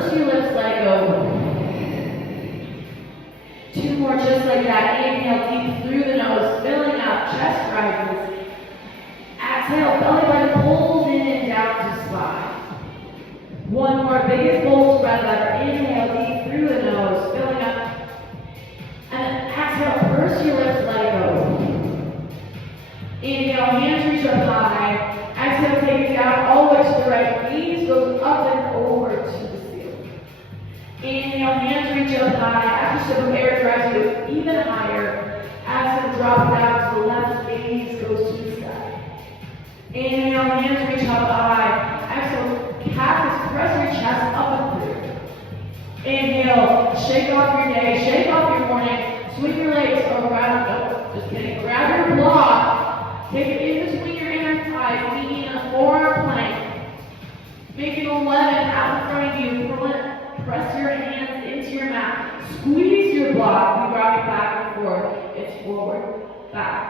purse your lips, let it go. Two more just like that. Inhale deep through the nose, filling out, chest rises. Exhale, belly button pulls in and down to spine. One more, biggest bold breath ever. Inhale deep through the nose, filling up. And exhale, purse your lips, let it go. Inhale, hands reach up high. Exhale, take it down all the way to the right. Knees goes up and over to the ceiling. Inhale, hands reach up high. After some air drives you even higher. Exhale, drop down to the left. Gaze goes to the side. Inhale, hands reach up high. Exhale, cactus, press your chest up and through. Inhale, shake off your day, shake off your morning. Swing your legs around. No, just kidding. Grab your block. Take it in between your inner thighs, meaning a forearm plank. Make an 11 out in front of you. Press your hands into your mat. Squeeze your block. We rock it back and forth. It's forward, back,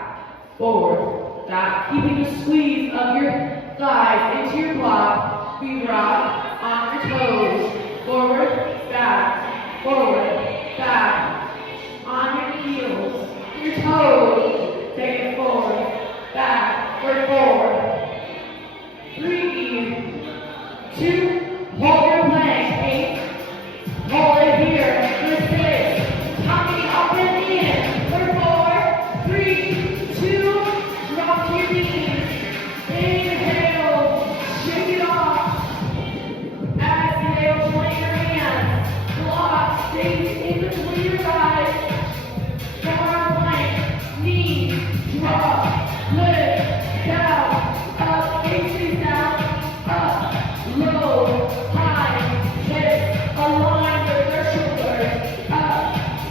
forward, back. Keeping the squeeze of your thighs into your block. We rock on your toes. Forward, back, forward, back. On your heels, your toes. Take it forward, back, forward. 3, 2, hold your plank. 8, hold it here. For 6, tummy up and in. For 4, 3, 2, drop to your knees. Inhale, shake it off. Exhale, join your hands. Block, stay in between your thighs. Forearm plank, knee, drop, lift, down, up, facing down, up, low, high, hips, align with their shoulders, up,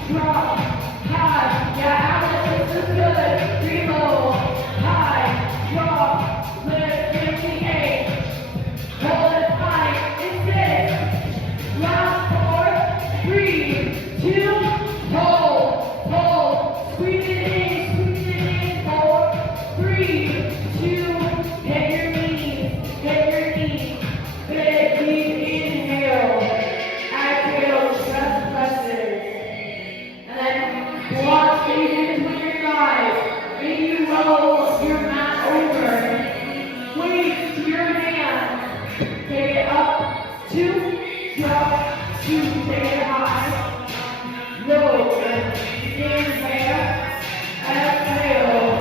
drop, high, yeah, Alex, this is good, reload, high, drop, lift, 58, hold it high, in 6, last 4, 3, 2, hold, squeeze it in, 4, 3, 2, hit your knees, big deep inhale, exhale, chest presses, and then block stays in between your thighs, then you roll your mat over, weights to your hands, take it up, 2, drop, 2, take it high, low, inhale, exhale,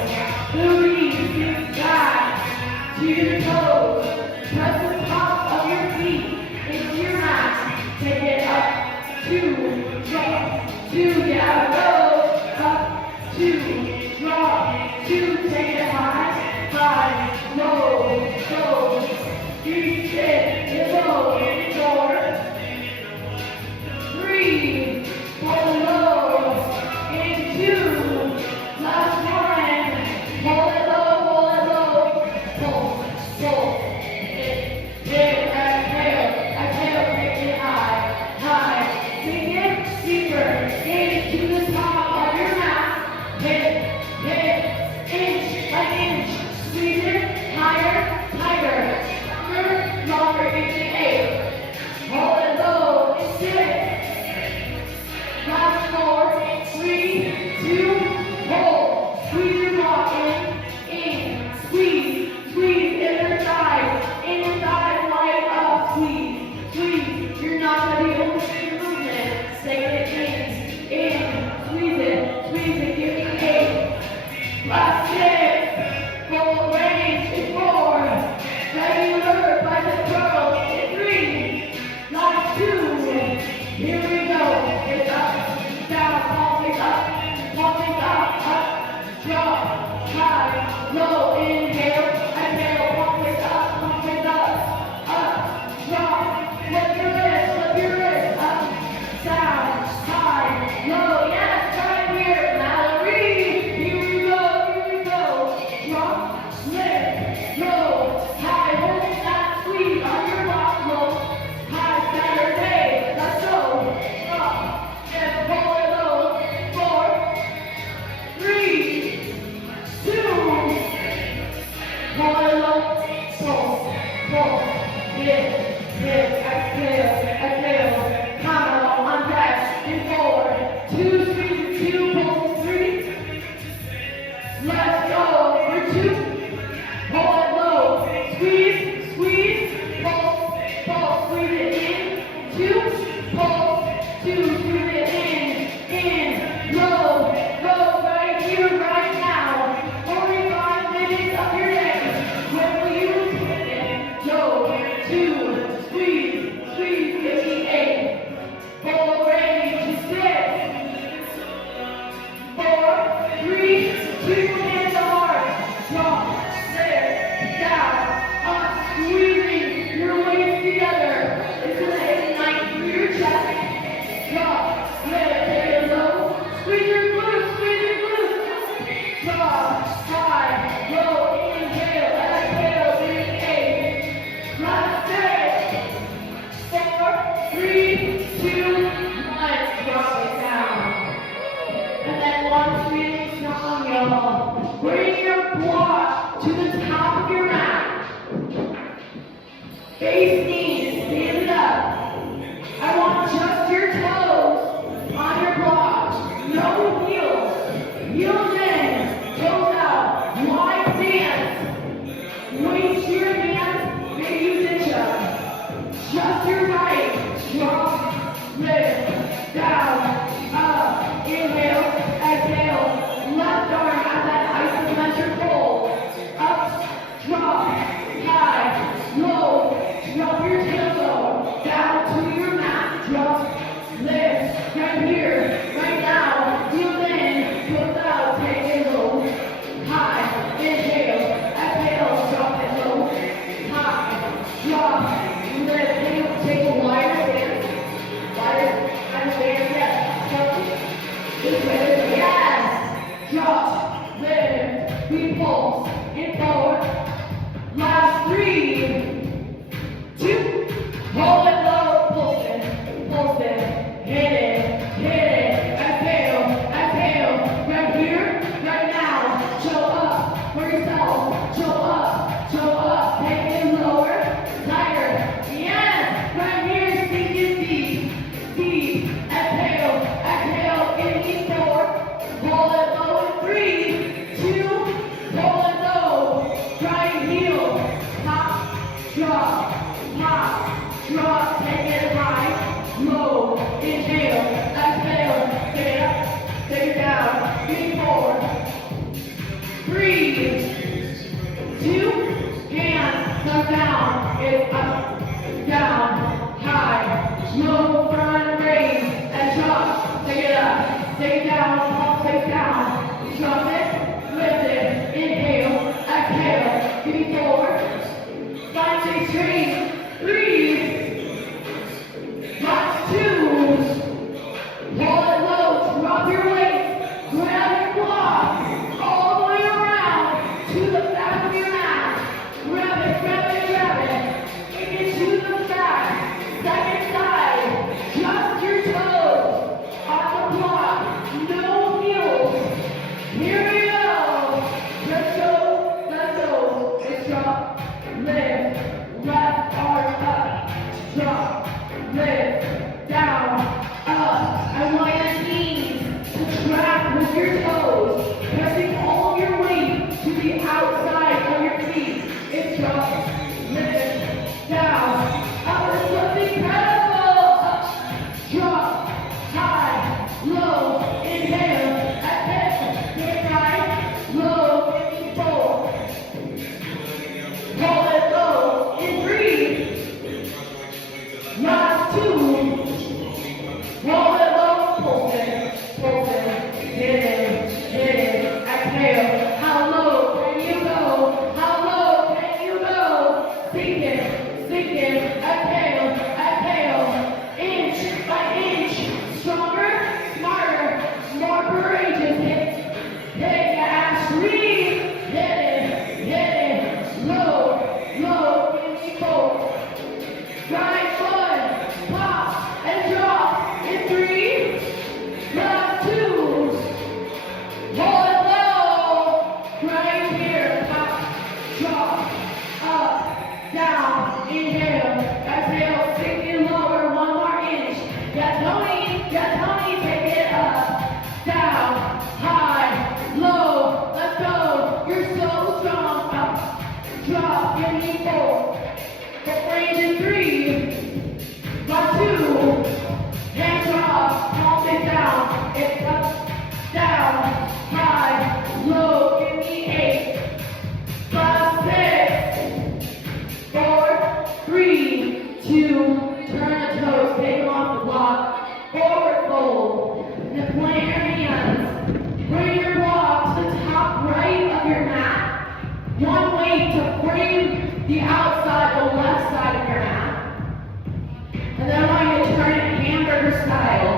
3, 6, back, to your toes, press the top of your feet into your mat, take it up, 2, drop, 2, down, low, up, 2, drop, 2, take it high, low, 3, 6, low, 4, 3, hold low, in 2, last 1, hold it low, pull, exhale, take it high, take it deeper, into the top of your mat, hit, inch by inch, squeeze it, higher, tighter, longer, into 8, hold it low, in 6, last 4, 3, 2, hold. Squeeze your block in, squeeze, inner thighs, light up, squeeze. You're not going to be opening your movement. Stay in, squeeze it, give me 8. Last 6, full range in 4, regular by the throat in 3, last 2, here we go, it's up, down, palming up, drop, high, low, inhale, exhale, palming up, drop, lift your wrist, up, down, high, low, yes, right here, Mallory, here we go, drop, lift, low, high, hold that squeeze on your block, low, high, Saturday, let's go, up, and pull it low, 4, 3, 2, pull it low, pull, hit, exhale, squeeze, squeeze, pull, pull, squeeze it in, two, pull, two, squeeze it in, low, low, right here, right now, 45 minutes of your day, when will you take it? Go, two, squeeze, squeeze, 58, pull, ready to six, 4, 3, 2, hands to heart, drop, there, down, up, squeezing your waist together. It's gonna ignite through your chest. Drop, lift, take it low. Squeeze your glutes, squeeze your glutes. Drop, high, low, inhale, exhale, breathe 8. Last 6, 4, 3, 2, 1. Drop it down. And then one really strong, y'all. Bring your block to the top of your mat. Face knees, stand it up. I want just your toes on your block. No heels. Heels in, toes out. Wide stance. Waist to your hands, maybe use inch up. Just your right. Drop, lift, down, up. Inhale, exhale. Left arm at that isometric hold. Up, drop, high, low. Drop your tailbone down to your mat. Drop, lift, right here, right now. Feel in, goes out, take it low. High, inhale, exhale, drop it low. High, drop, lift, take a wider stance. Wider, and stance, yes. This way, yes. Drop, lift, we pulse, and forward. Last 3, 2, hold it low, pulse it, hit it, exhale, exhale, right here, right now, show up for yourself, show up, take it lower, tighter, yes, right here, sink it deep, exhale, in forward, hold it low, 3, 2, hold it low, right heel, pop, drop, take it high, low, inhale, exhale, get up, take it down, lean forward, 3, 2, hands, come down, it's up, down, high, low, front, raise, and drop, take it up, take it down, up, take it down, drop it, lift it, inhale, exhale, lean forward, 5, 6, straight, 3, last 2, hold it low, drop your weight, grab your block, all the way around to the back of your mat, grab it, take it to the back, second side, just your toes, on the block, no heels, here we go, let's go, let's drop, lift, left arm up, drop, lift, down, up. I want your knees to track with your toes, pressing all of your weight to the outside of your feet. It's drop, lift, down, up. It's something incredible. Up, drop, high, low, inhale, exhale, get right, low, and forward. Hold it low in 3. Last 2. Hold it low, pulse it, hit it, exhale. How low can you go? How low can you go? Sink it, exhale, inch by inch, stronger, smarter, more courageous. Hit it, ash, breathe, hit it, low, in forward. Right foot, pop, and drop in 3, last 2, hold it low, right here, pop, drop, up, down, inhale, exhale, sink it lower, 1 more inch, yes Tony, take it up, down, high, low, let's go, you're so strong, up, drop, give me 4, Then point your hands. Bring your block to the top right of your mat. One weight to frame the outside, the left side of your mat. And then I want you to turn it hamburger style.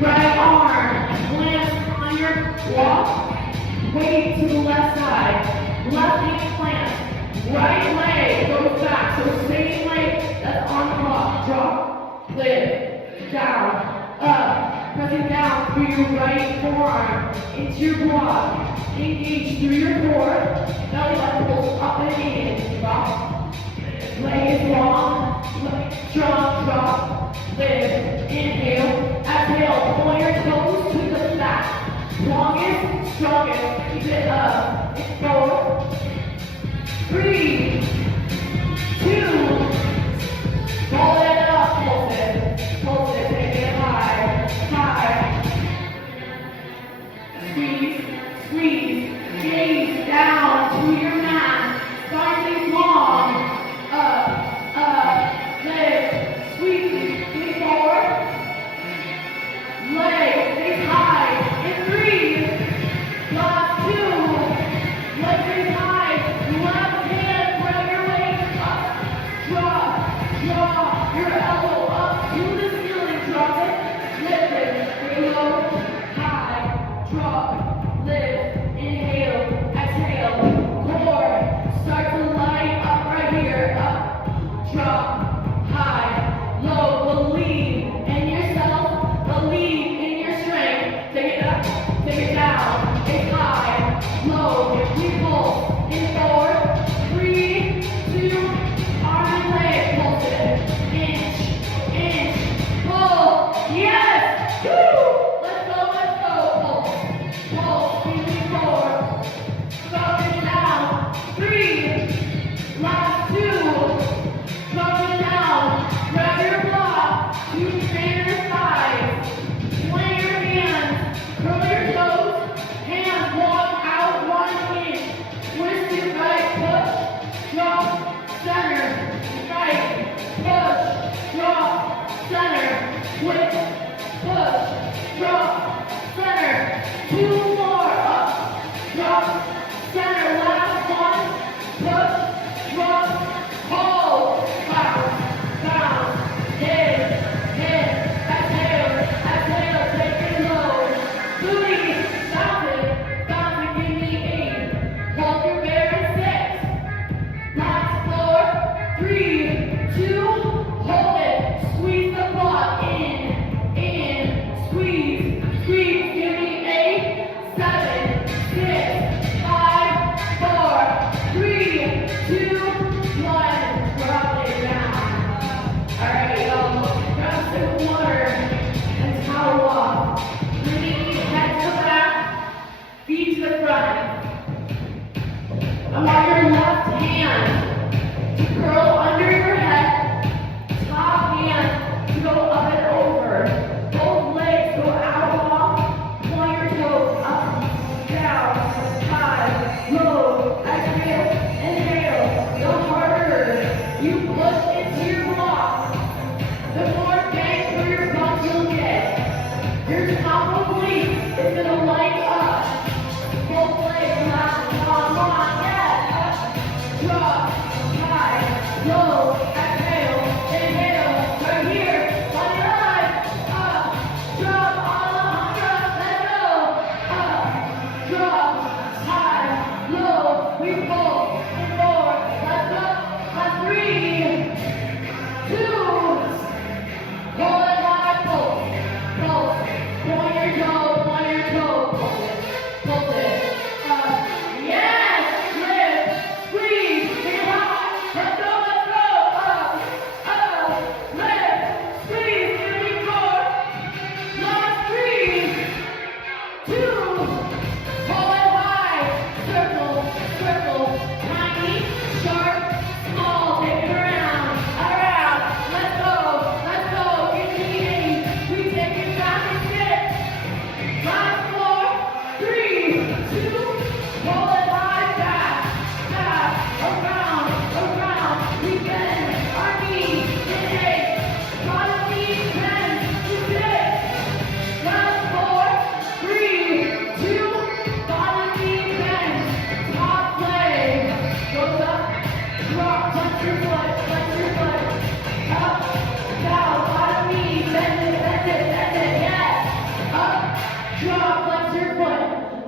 Right arm plants on your block. Weight to the left side. Left hand plants. Right leg goes back. So same leg that's on the block. Drop, lift, down, up. Pressing down through your right forearm into your block. Engage through your core. Belly button pulls up and in. Drop. Leg is long. Strong. Drop. Lift. Inhale. Exhale. Pull your toes to the back. Longest, strongest. Keep it up. It's forward. 3, 2. Roll it up. Pulse it. Pulse it. Take it high. High. Squeeze. Squeeze. Gaze down to your mat. Starting long. Up. Lift. Squeeze. Lean forward. Leg. Stay high. In 3. Last 2. Leg is high. Left hand. Grab your waist up. Draw your elbow up to the ceiling. Drop it. Lift it. Reload. High. Drop. Lift. Inhale. Exhale. Core. Start to light up right here. Up. Drop. High. Low. Believe in yourself. Believe in your strength. Take it up. Take it down. It's high. Low. Repulse. In 4, 3, 2. Arm and leg. Pulse it. Inch. Pull. Yes. Woo. Let's go. Pulse. Feeling forward. Drop it down. 3. Last 2. Drop it down. Grab your block. 2 finger sides. Swing your hands. Curl your toes. Hands walk out 1 inch. Twist it right. Push. Drop. Center. Right. Push. Drop. Center. Twist. Push. Drop. Center. 2 more. Up. Drop. Center. Last 1. Push. Drop. Hold. Bounce. Hit. Exhale. Take it low. Booty. Bounce it. Give me 8. Hold your bear in 6. Last 4. 3, 2. Hold it. Squeeze the block in. Squeeze. Give me 8, 7, 6, 5, 4, 3, 2, 1. Drop it down. Alright, y'all. Grab some water and towel off. Bring head to the back, feet to the front. I want your left hand to curl under your head, top hand to go up and over. Both legs go out long, point your toes up, down, high, low, exhale, inhale. The harder you push into your block, the more bang for your butt you'll get. Your top of weight is going to light up. Both legs last long, yes. Drop, high, low, exhale, inhale. Right here, on your right, up, drop, Alejandra, let go, up, drop, high, low, we pull, and 4, let's go, last 3, 2, hold it high, pull, point your toe, pull it, up, yes, lift, squeeze, take it high, let's go. your foot, flex your foot. Up, down, bottom knee, bend it, yes. Up, drop, flex your foot.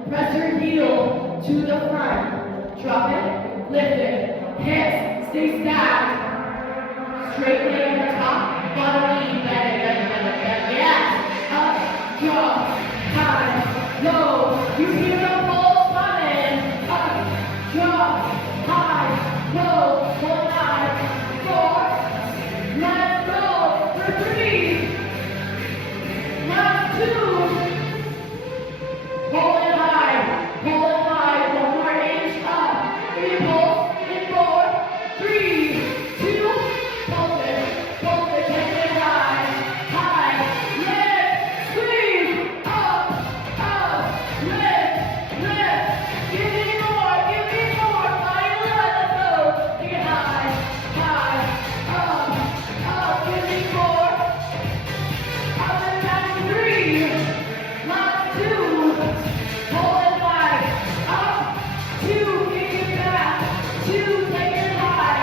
Press your heel to the front. Drop it, lift it, hips, stay stacked. Straight leg at the top, bottom knee, bend it, yes. Up, drop, high, low. You hear the pulse coming. Up, drop, high, low, hold high. 4, let's go for 3. Last 2. Hold it high, hold it high. 1 more inch up. Impulse in 4, 3, 2. Hold it, take it high, high. Lift, squeeze, up, lift. Give me more. Final, let's go. Take it high, up. Give me 4. Up and back 3. Last 2. Hold it high. Up. 2. Kick it back. 2. Take it high.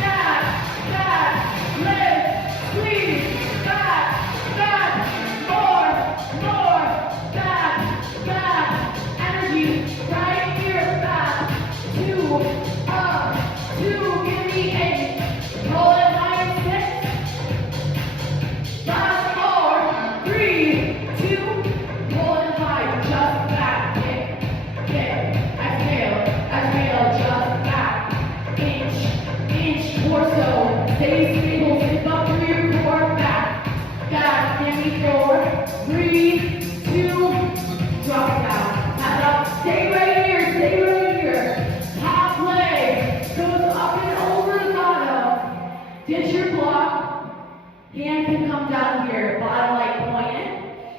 Back. Lift. Squeeze. Back. More. Back. Energy. Right here. Back. 2. Up. 2. Give me 8. Hold it high and 6. Last 4, 3, 2, pull it high, just back, kick, exhale, just back, inch, torso, stay stable, sit up through your core, back, give me 4, 3, 2, drop down, hand up, stay right here, top leg, goes up and over the bottom, ditch your block. Hand can come down here, bottom leg pointed.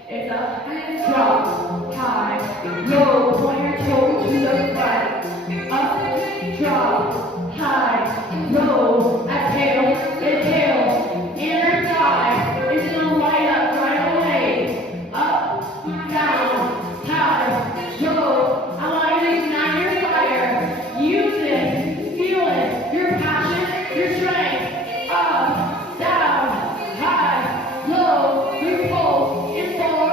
It's up, drop, high, low, point your toe to the front. Up, drop, high, low, exhale, inhale, inner thigh. It's gonna light up right away. Up, down, high, low. I want you to ignite your fire. Use it, feel it, your passion, your strength. Up, down, high, low, your pulse in 4,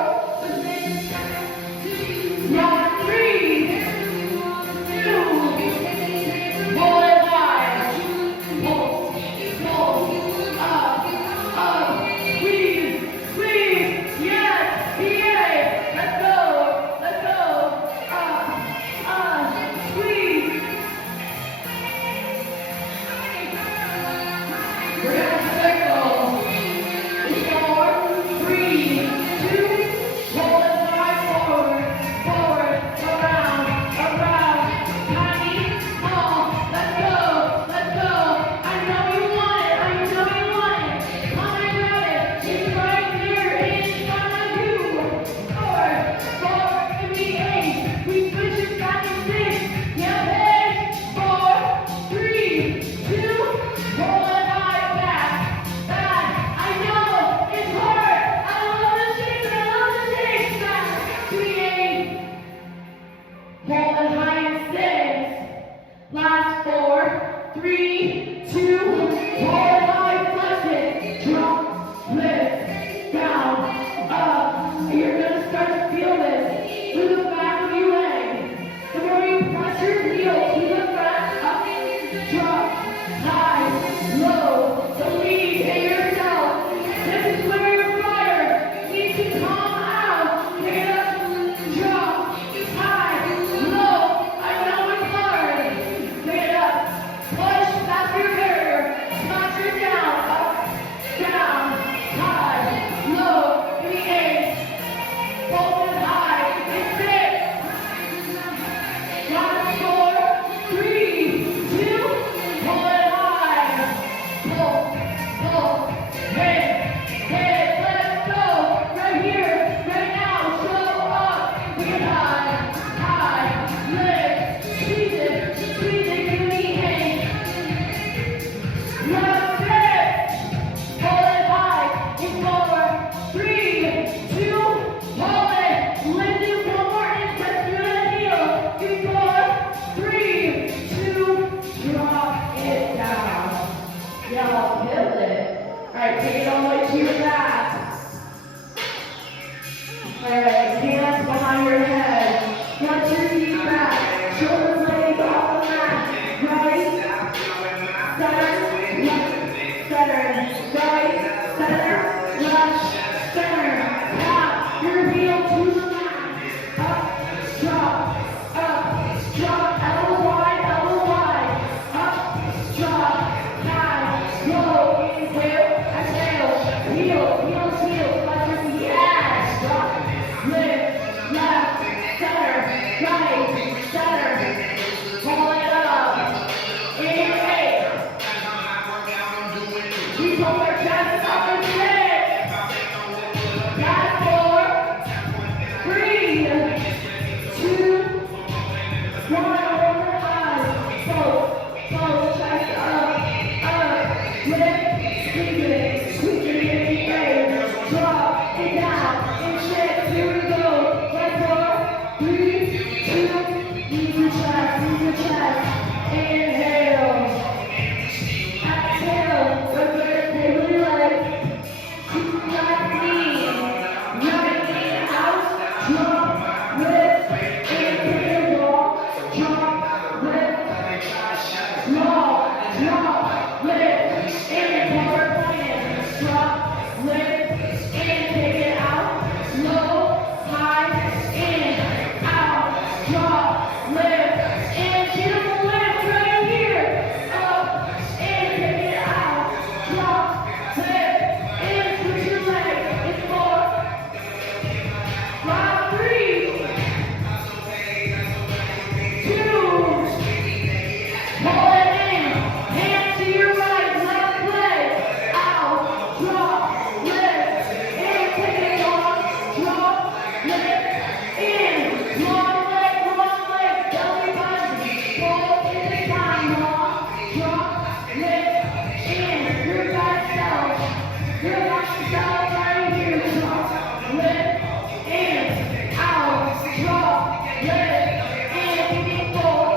last 3, 2, hold it high, pulse, up, squeeze, yes, let's go, squeeze. We're gonna circle. 4, 3, 2, hold it high, forward, around, tiny, small, let's go. I know you want it, come and grab it, it's right here in front of you. 4, give me 8, we switch it back to 6, yeah, 4, 3, 2, hold it high, back. I know it's hard. I love the shakes. Back. 3, 8. Hold it high and 6. Last 4, 3, 2. Hold it high, flex it. Drop, lift, down, up. You're gonna start to feel this through the back of your leg. The more you press your heel to the front, up, drop, high, low. Believe in yourself. This is where your fire needs to come out. Pick it up, drop, high, low. I know it's hard. Pick it up, push, that's your barrier. Smash it down, up, down, high, low. Give me 8. Hold it high, it's 6. Last 4, 3, 2, hold it high. it down. Y'all killed it. Alright, take it all the way to your back. Alright, hands behind your head. Front your feet back. Shoulders laid off the mat. Right, center, left, center, right, center, left, center. Tap your heel to the mat. Up, drop, elbow wide, up, drop, high, low, inhale, exhale, heel, touch your feet, yes, drop, lift, left, center, right, center, pull it up, inhale, we pull our chest up and lift, back 4, 3, 2, 1, over eyes, both, chest up, lift, squeeze it in the air, drop it down, and shake, here we go, right 4, 3, 2, use your chest, inhale, exhale, reverse table leg, keep that knee, right knee out, drop, lift, and walk, drop, lift, drop, lift, and forward plan, drop, lift, and take it out, low, high, in, out, drop, lift, and beautiful lift right here, up, and take it out, drop, lift, and switch your leg, it's 4, round 3, 2, pull it in, hands to your right, left leg, out, drop, lift, and take it on, drop, lift, in, long leg, belly button, pull in the time, long, drop, lift, in, your back self right here, drop, lift, in, out, drop, lift, and keep it full.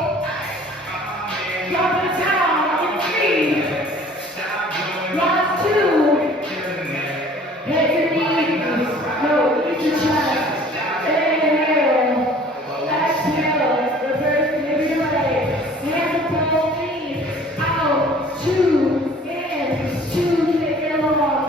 Drop it down in 3, round 2, hit your knees, no, eat your chest, inhale, exhale, reverse maybe your leg, hands above knees, out, 2, in, 2, take it long,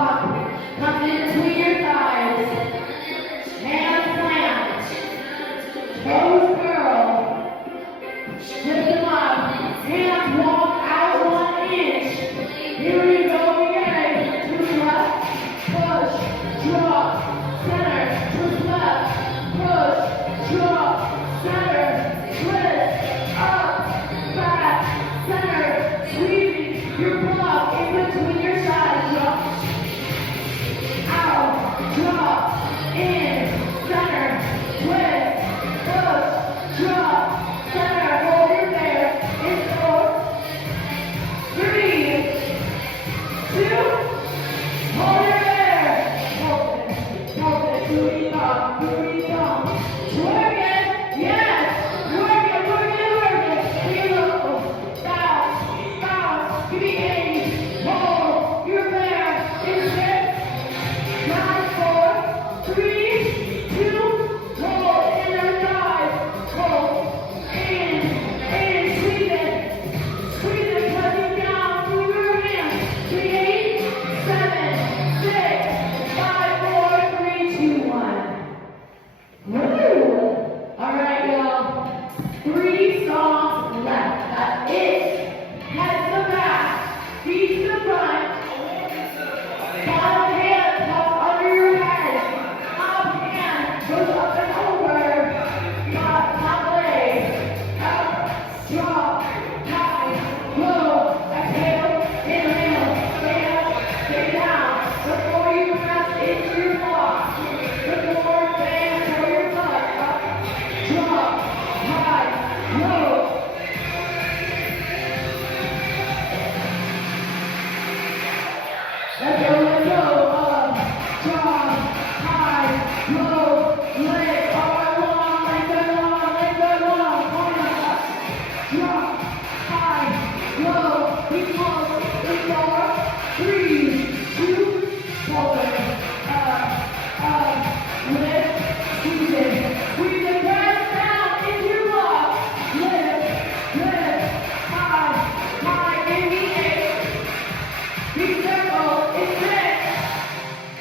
block. Comes in between your thighs. Hand plant. Toes curl. Lift them up. Hands walk out 1 inch. Here we go again. Twist left. Push. Drop. Center. Twist left. Push. Drop. Center. Twist. Up. Back. Center. Squeezing your block in between your sides. Drop. Out. Drop. In. Center. Twist. Push. Drop. Center. Hold your there. In 4, 3, 2. Hold your there. Hold it. Hold it. Booty up. Booty down. Work it. Yes. Work it. Work it. Work it. Halo. Bounce. Bounce. Give me 8. Hold. You're there. In 6. 9, 4, 3, 2. Hold. Inner thighs. Hold. In. Squeeze it. Squeeze it. Pressing down through your hands. 3, 8, 7, 6, 5, 4, 3, 2, 1. Woo! All right, y'all. 3 songs left. That's it. Head to the back. Feet to the front. Bottom hand up under your head. Top hand goes up and over. Top leg. Up. Drop. High. Low. Exhale. Inhale. Stay up. Stay down. Before you press into your block. Before bend for your butt. Up. Drop. High. Low. Let's go, let's go. Up, drop, high, low, leg, arm long, leg long, leg long. Corner up, drop, high, low, be close, in 4, 3, 2, forward, lift, squeeze it, press down into your block, lift, high, in the 8. Big circle in 6.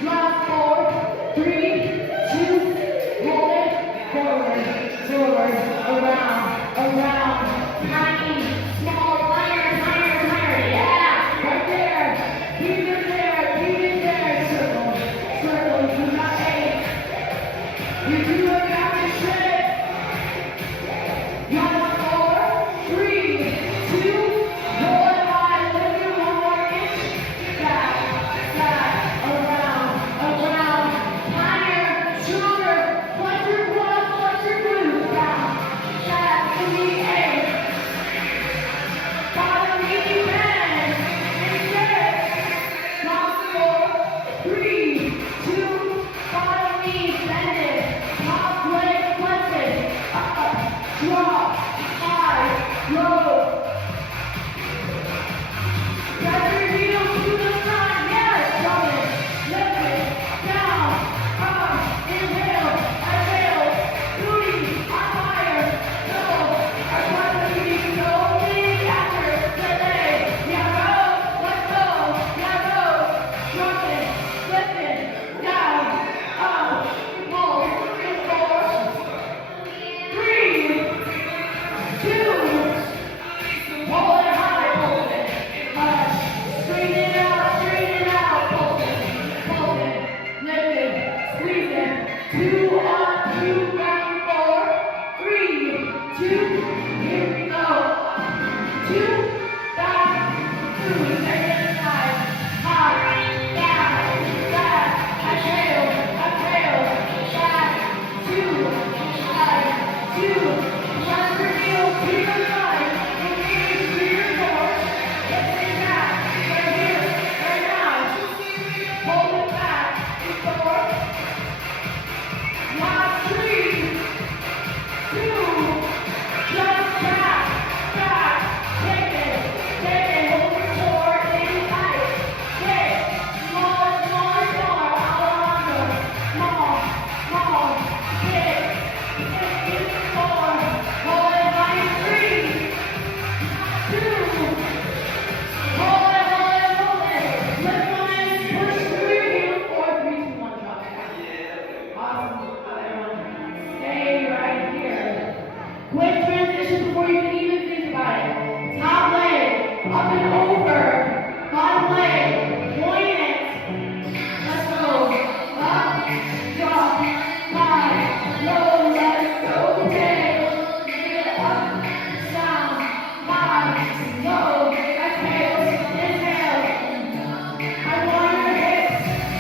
Last 4, 3, 2. Hold it. Forward, around. Tiny, small, higher. Yeah, right there. Keep it there. Circle. You got 8. You do it back and straight. Last 4, 3, 2. Hold it high. Lift it 1 more inch. Back, around, higher, stronger, flex your quads, flex your glutes, down, back, in the 8, bottom knee bend, in 6, top 4, 3, 2, bottom knee bended, top leg flexed, up, drop, high, low. Press your heels to the front, yes, drop it, lift it, down, up, inhale, exhale, booty, on fire, low, our front booty, so big after today, yeah, go, let's go, drop it, lift it, down, up, hold, in 4, 3, 2, hold it high, hold it. Straighten it out, hold it, lift it, squeeze it, 2 on, 2 down, 4, 3, 2, here we go, 2, back, 2, second side, high, back,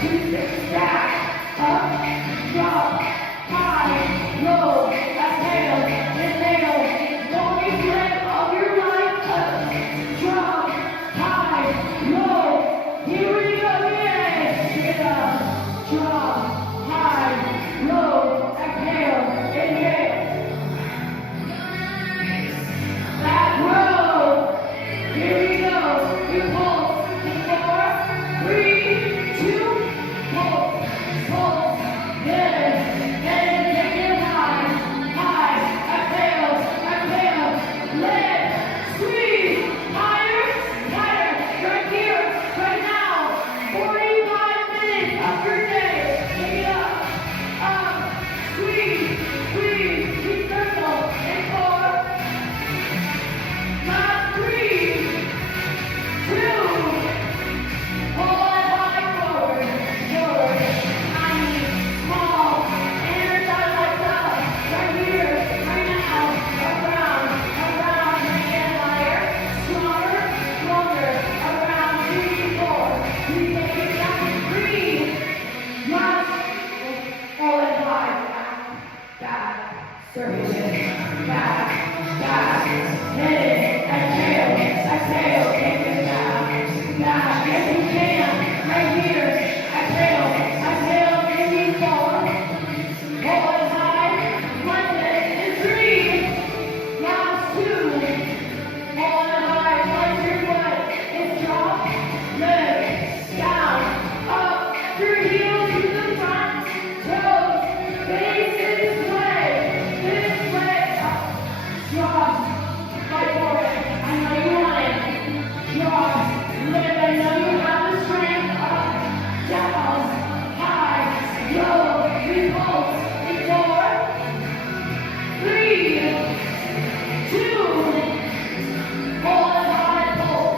2, 6, stack, up, drop, high, low, exhale, inhale, longest breath of your life, up, drop, high, low, here we go again, get up, drop, high, low, exhale, inhale, back row, here we go, you pull, 4, 3, 2, pull, then take it high, exhale, let, squeeze, higher, right here, right now, 45 minutes of your day, take it up, squeeze, keep circle, and 4, not 3, 2, pull it high forward, tiny, small, energize like that, right here, right now, around, again, higher, stronger, around, 3, 4, we take it down, 3, last, pull it high, back, circle it, back, hit it, exhale, take it back, yes you can, right here, exhale, maybe 4, pull it high, lift it, and 3, last 2, pull it high, lift your foot, and drop, lift, down, up, your heels to the front, toes, face this way, up, drop, fight for it, I know you want it, drop, lift, I know you have the strength, up, down, high, low, repulse, in 4, 3, 2, pull it high, pull,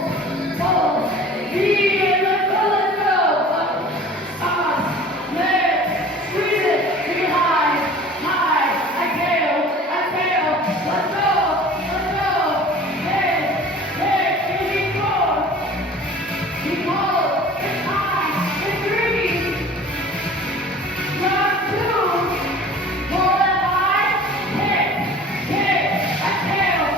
let's go, up, lift, squeeze it, take it high, exhale, let's go, hit, maybe 4, we pull, it's high, it's 3, last 2, pull it high, hit, exhale,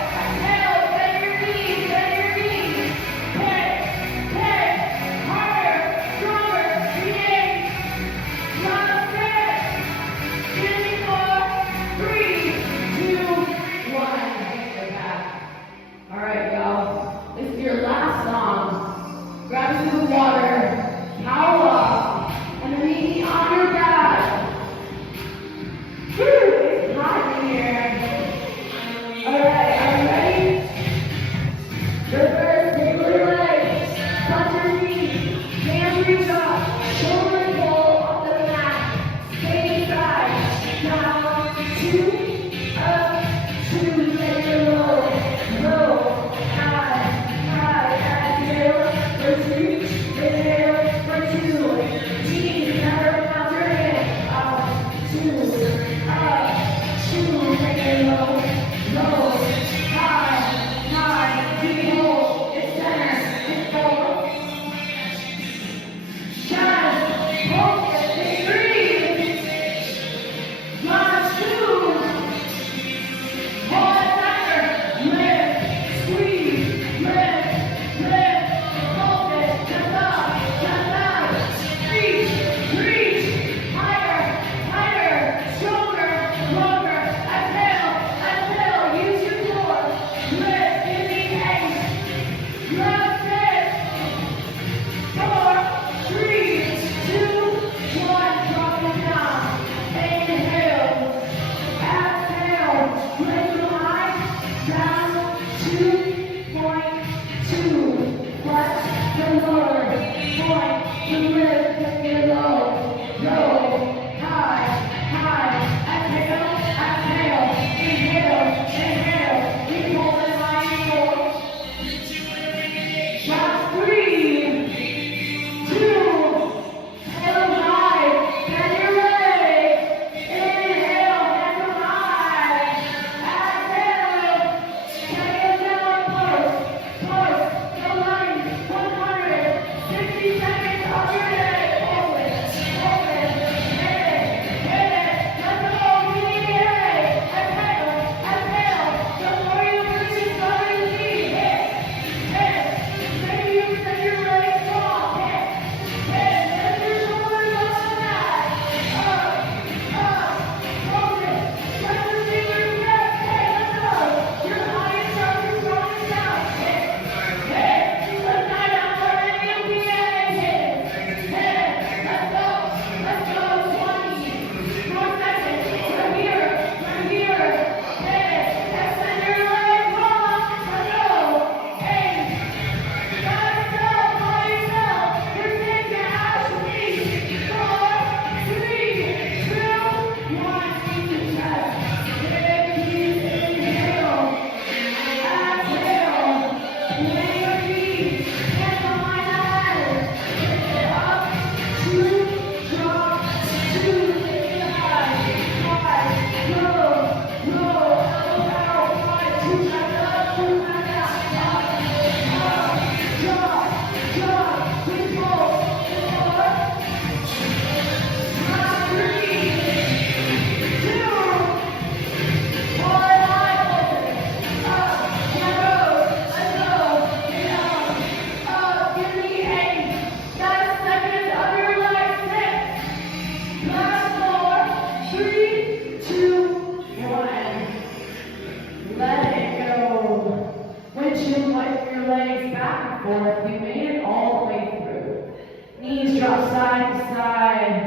side to side,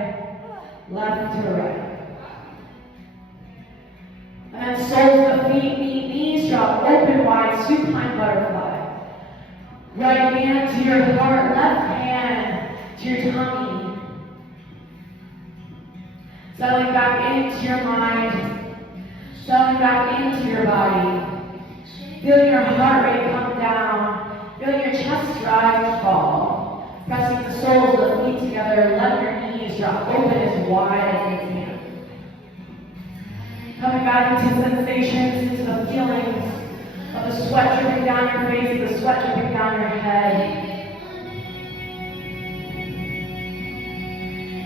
left to right. And then soles of feet, knees drop, open wide, supine butterfly. Right hand to your heart, left hand to your tummy. Settling back into your mind, settling back into your body. Feeling your heart rate come down, feeling your chest rise and fall. Pressing the soles of the feet together, let your knees drop open as wide as they can. Coming back into sensations, into the feelings of the sweat dripping down your face, the sweat dripping down your head.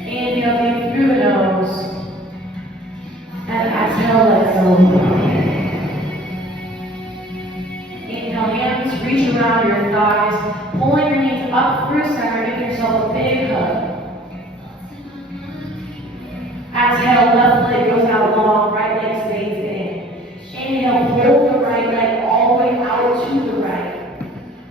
Inhale deep through the nose, and exhale, let go. Inhale, hands reach around your thighs, pulling your knees up through center, giving yourself a big hug. Exhale, left leg goes out long, right leg stays in. Inhale, pull the right leg all the way out to the right.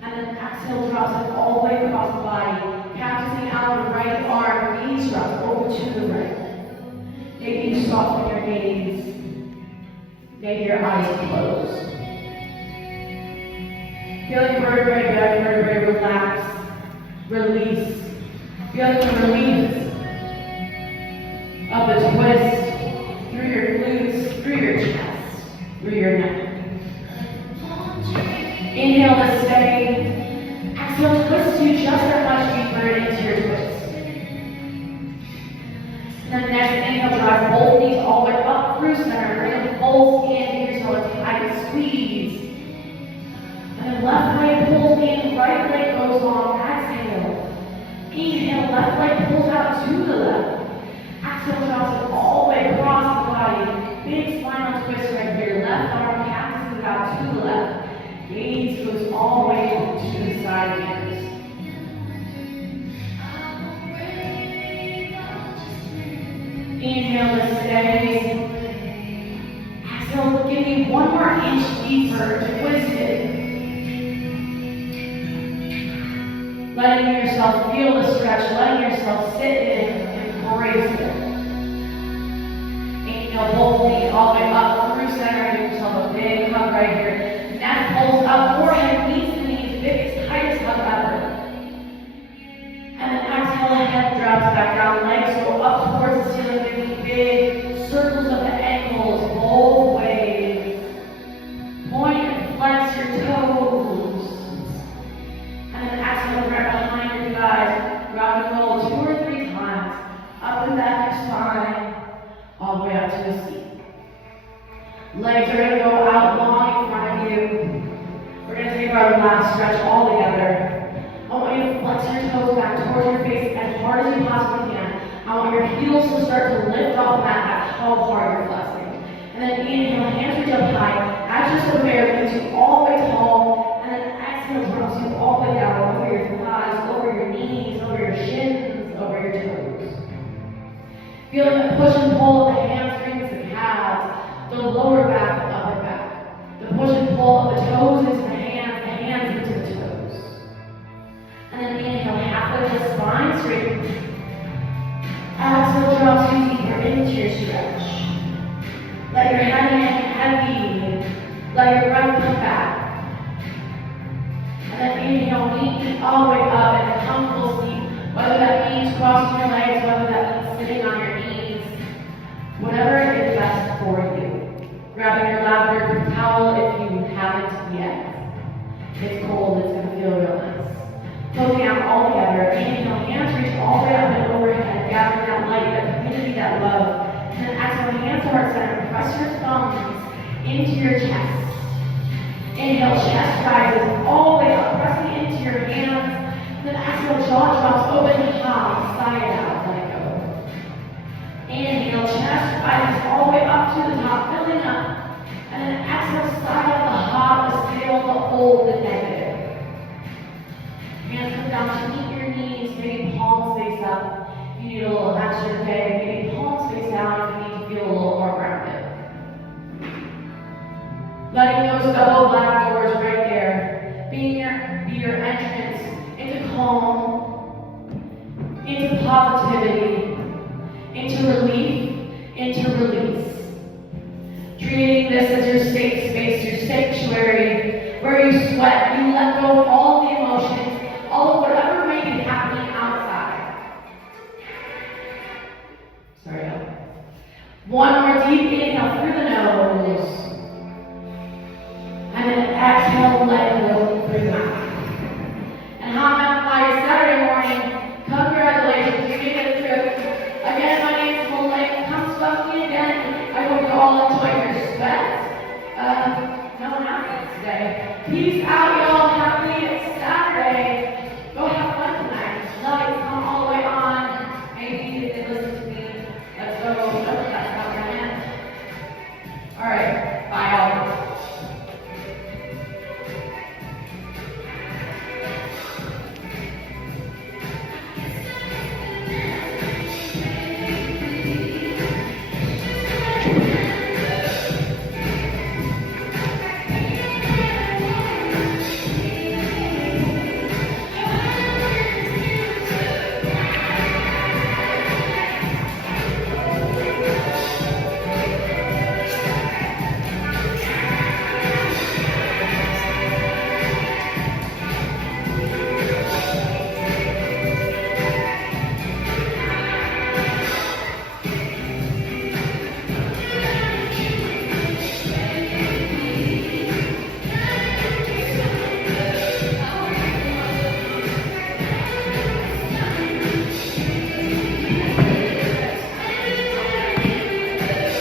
And then exhale, drops it all the way across the body. Practicing out the right arm, knees drop over to the right. Maybe you soften your gaze. Maybe your eyes close. Feeling vertebrae, back vertebrae, relax, release. Feeling the release of the twist through your glutes, through your chest, through your neck. Inhale to stay. Exhale, twist you just that much deeper into your twist. And then next inhale, drive both knees all the way up through center. Bring both hands into yourself, tight squeeze. And then left leg pulls in, right leg goes long. Exhale. Inhale, left leg pulls out to the left. Exhale, drops it all the way across the body. Big spinal twist right here. Left arm passes it out to the left. Gaze goes all the way to the side ears. Inhale to stay. Exhale, give me one more inch deeper to twist it. Letting yourself feel the stretch, letting yourself sit in and embrace it. Inhale, both knees all the way up through center. Give yourself a big hug right here. Neck pulls up, forehead meets the knees, biggest, tightest hug ever. And then exhale, the head drops back down, legs go up towards the ceiling, giving big circles of the ankles both ways. Point and flex your toes. And then exhale, right behind your thighs. Rock and roll 2 or 3 times. Up and back your spine, all the way up to the seat. Legs are going to go out long in front of you. We're going to take our last stretch all together. I want you to flex your toes back towards your face as hard as you possibly can. I want your heels to start to lift off the mat. That's how hard you're flexing. And then inhale, hands reach up high. As you're still there, brings you all the way tall. And then exhale, drops you all the way down over your thighs, over your knees, over your shins, over your toes. Feeling the push and pull of the hamstrings, the calves, the lower back, the upper back. The push and pull of the toes into the hands into the toes. And then inhale, halfway to the spine, straighten. Exhale, drops you deeper into your stretch. Let your head hang heavy. Let your breath come back. And then inhale, knee all the way up in a comfortable seat. Whether that means crossing your legs, whether that means sitting on your knees. Whatever is best for you. Grabbing your lavender towel if you haven't yet. It's cold, it's going to feel real nice. Poking out all together. Inhale, hands reach all the way up and overhead, gathering that light, that community, that love. And then exhale, hands to heart center. Press your thumbs into your chest. Inhale, chest rises all the way up, pressing into your hands. And then exhale, jaw drops open, high, side out, let it go. Inhale, chest rises all the way up to the top, filling up. And then exhale, side out the hot, the sail, the hold, the negative. Hands come down to meet your knees, maybe palms face up. If you need a little extra today, maybe palms face down if you need to feel a little more grounded. Letting those double black doors right there be your entrance into calm, into positive. into relief, into release. Treating this as your safe space, your sanctuary, where you sweat, you let go of all the emotions, all of whatever may be happening outside. Sorry, y'all. One more deep inhale through the nose. And then exhale, let it go through the mouth. And how my Saturday morning, congratulations, you made it through. Again, my name is Malay. Come swim me again. I hope you all enjoy your sweat. No happening today. Peace out, y'all. Happy Saturday. Go have fun tonight. Lights come all the way on. Maybe they listen